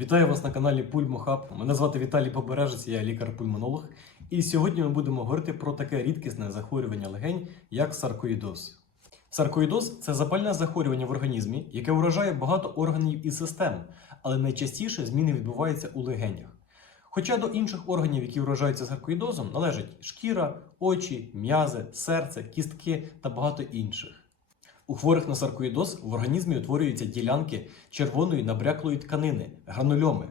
Вітаю вас на каналі Пульмохаб. Мене звати Віталій Побережець, я лікар-пульмонолог. І сьогодні ми будемо говорити про таке рідкісне захворювання легень, як саркоїдоз. Саркоїдоз це запальне захворювання в організмі, яке вражає багато органів і систем, але найчастіше зміни відбуваються у легенях. Хоча до інших органів, які вражаються саркоїдозом, належать шкіра, очі, м'язи, серце, кістки та багато інших. У хворих на саркоїдоз в організмі утворюються ділянки червоної набряклої тканини гранульоми.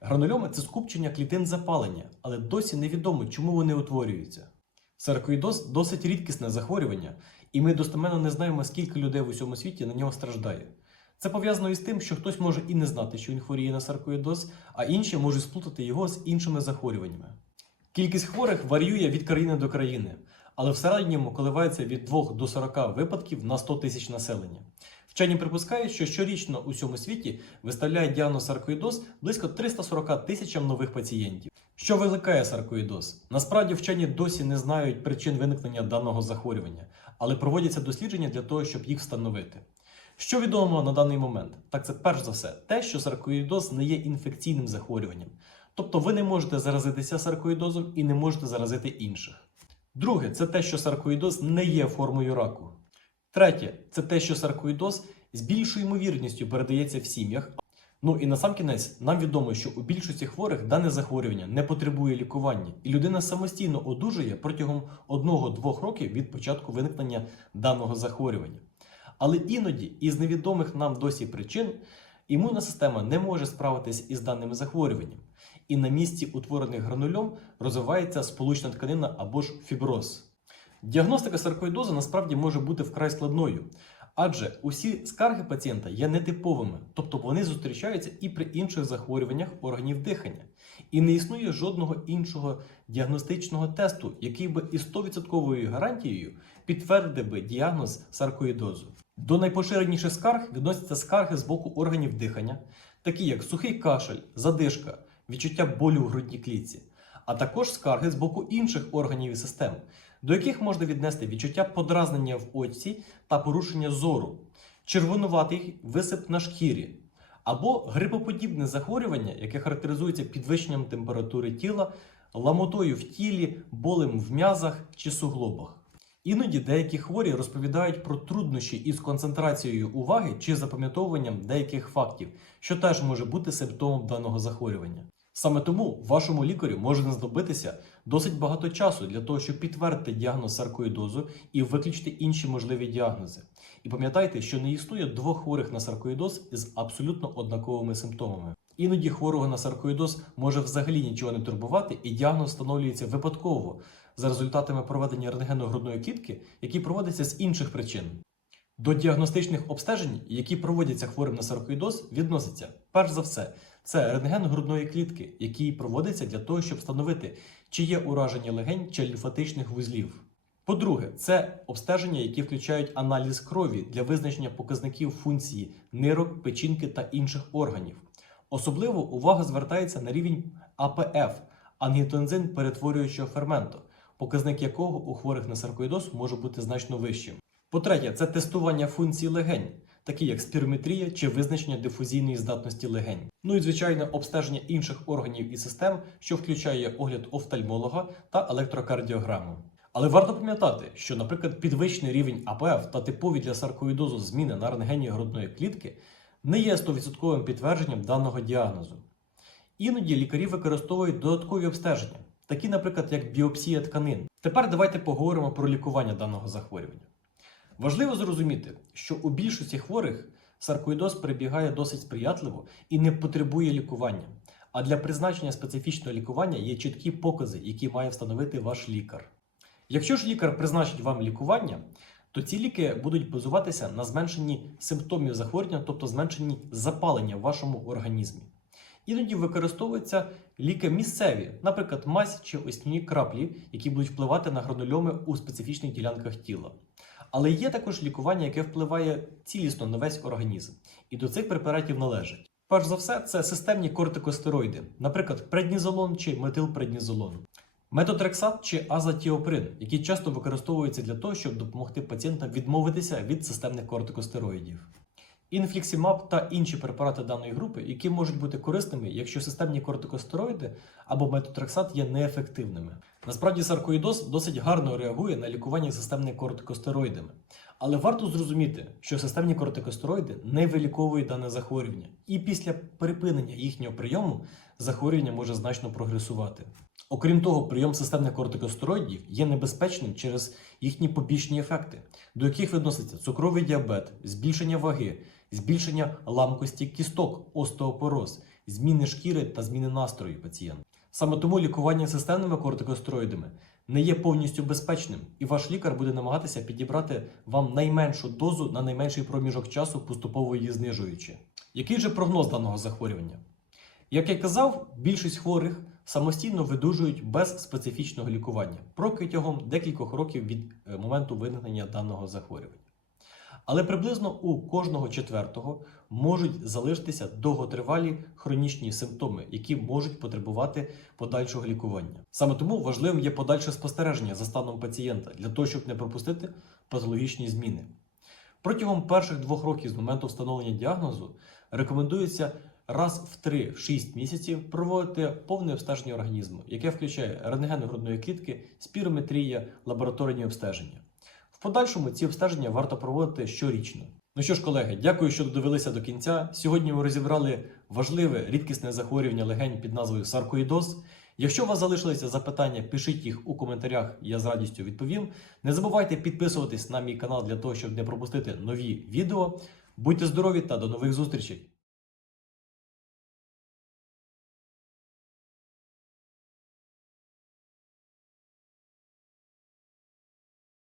Гранульоми це скупчення клітин запалення, але досі невідомо, чому вони утворюються. Саркоїдоз досить рідкісне захворювання, і ми достеменно не знаємо, скільки людей в усьому світі на нього страждає. Це пов'язано із тим, що хтось може і не знати, що він хворіє на саркоїдоз, а інші можуть сплутати його з іншими захворюваннями. Кількість хворих варіює від країни до країни, але в середньому коливається від 2 до 40 випадків на 100 тисяч населення. Вчені припускають, що щорічно у всьому світі виставляють діагноз саркоїдоз близько 340 тисячам нових пацієнтів. Що викликає саркоїдоз? Насправді вчені досі не знають причин виникнення даного захворювання, але проводяться дослідження для того, щоб їх встановити. Що відомо на даний момент? Так це перш за все те, що саркоїдоз не є інфекційним захворюванням. Тобто ви не можете заразитися саркоїдозом і не можете заразити інших. Друге, це те, що саркоїдоз не є формою раку. Третє, це те, що саркоїдоз з більшою ймовірністю передається в сім'ях. Ну і на сам кінець нам відомо, що у більшості хворих дане захворювання не потребує лікування, і людина самостійно одужує протягом 1-2 років від початку виникнення даного захворювання. Але іноді, із невідомих нам досі причин, імунна система не може справитись із даним захворюванням, і на місці утворених гранульом розвивається сполучна тканина або ж фіброз. Діагностика саркоїдозу насправді може бути вкрай складною, адже усі скарги пацієнта є нетиповими, тобто вони зустрічаються і при інших захворюваннях органів дихання. І не існує жодного іншого діагностичного тесту, який би із 100% гарантією підтвердив би діагноз саркоїдозу. До найпоширеніших скарг відносяться скарги з боку органів дихання, такі як сухий кашель, задишка, відчуття болю в грудній клітці, а також скарги з боку інших органів і систем, до яких можна віднести відчуття подразнення в очці та порушення зору, червонуватий висип на шкірі, або грипоподібне захворювання, яке характеризується підвищенням температури тіла, ламотою в тілі, болем в м'язах чи суглобах. Іноді деякі хворі розповідають про труднощі із концентрацією уваги чи запам'ятовуванням деяких фактів, що теж може бути симптомом даного захворювання. Саме тому вашому лікарю може знадобитися досить багато часу для того, щоб підтвердити діагноз саркоїдозу і виключити інші можливі діагнози. І пам'ятайте, що не існує двох хворих на саркоїдоз із абсолютно однаковими симптомами. Іноді хворого на саркоїдоз може взагалі нічого не турбувати, і діагноз встановлюється випадково за результатами проведення рентгену-грудної клітки, які проводяться з інших причин. До діагностичних обстежень, які проводяться хворим на саркоїдоз, відносяться перш за все, це рентген грудної клітки, який проводиться для того, щоб встановити, чи є ураження легень чи лімфатичних вузлів. По-друге, це обстеження, які включають аналіз крові для визначення показників функції нирок, печінки та інших органів. Особливо увага звертається на рівень АПФ ангітонзин перетворюючого ферменту, показник якого у хворих на саркоїдоз може бути значно вищим. По-третє, це тестування функцій легень, такі як спірометрія чи визначення дифузійної здатності легень. Ну і звичайно, обстеження інших органів і систем, що включає огляд офтальмолога та електрокардіограму. Але варто пам'ятати, що, наприклад, підвищений рівень АПФ та типові для саркоїдозу зміни на рентгені грудної клітки не є 100% підтвердженням даного діагнозу. Іноді лікарі використовують додаткові обстеження, такі, наприклад, як біопсія тканин. Тепер давайте поговоримо про лікування даного захворювання. Важливо зрозуміти, що у більшості хворих саркоїдоз перебігає досить сприятливо і не потребує лікування. А для призначення специфічного лікування є чіткі покази, які має встановити ваш лікар. Якщо ж лікар призначить вам лікування, то ці ліки будуть базуватися на зменшенні симптомів захворювання, тобто зменшенні запалення в вашому організмі. Іноді використовуються ліки місцеві, наприклад, мазь чи осінні краплі, які будуть впливати на гранульоми у специфічних ділянках тіла. Але є також лікування, яке впливає цілісно на весь організм, і до цих препаратів належать. Перш за все, це системні кортикостероїди, наприклад, преднізолон чи метилпреднізолон. Метотрексат чи азатіоприн, які часто використовуються для того, щоб допомогти пацієнтам відмовитися від системних кортикостероїдів. Інфліксімаб та інші препарати даної групи, які можуть бути корисними, якщо системні кортикостероїди або метотрексат є неефективними. Насправді саркоїдоз досить гарно реагує на лікування системними кортикостероїдами. Але варто зрозуміти, що системні кортикостероїди не виліковують дане захворювання, і після припинення їхнього прийому захворювання може значно прогресувати. Окрім того, прийом системних кортикостероїдів є небезпечним через їхні побічні ефекти, до яких відноситься цукровий діабет, збільшення ваги, збільшення ламкості кісток, остеопороз, зміни шкіри та зміни настрою пацієнта. Саме тому лікування системними кортикостероїдами не є повністю безпечним, і ваш лікар буде намагатися підібрати вам найменшу дозу на найменший проміжок часу, поступово її знижуючи. Який же прогноз даного захворювання? Як я казав, більшість хворих самостійно видужують без специфічного лікування протягом декількох років від е, моменту виникнення даного захворювання. Але приблизно у кожного четвертого можуть залишитися довготривалі хронічні симптоми, які можуть потребувати подальшого лікування. Саме тому важливим є подальше спостереження за станом пацієнта для того, щоб не пропустити патологічні зміни. Протягом перших двох років з моменту встановлення діагнозу рекомендується раз в 3-6 місяців проводити повне обстеження організму, яке включає рентген грудної клітки, спірометрія, лабораторні обстеження. Подальшому ці обстеження варто проводити щорічно. Ну що ж, колеги, дякую, що додивилися до кінця. Сьогодні ми розібрали важливе рідкісне захворювання легень під назвою саркоїдоз. Якщо у вас залишилися запитання, пишіть їх у коментарях, я з радістю відповім. Не забувайте підписуватись на мій канал для того, щоб не пропустити нові відео. Будьте здорові та до нових зустрічей!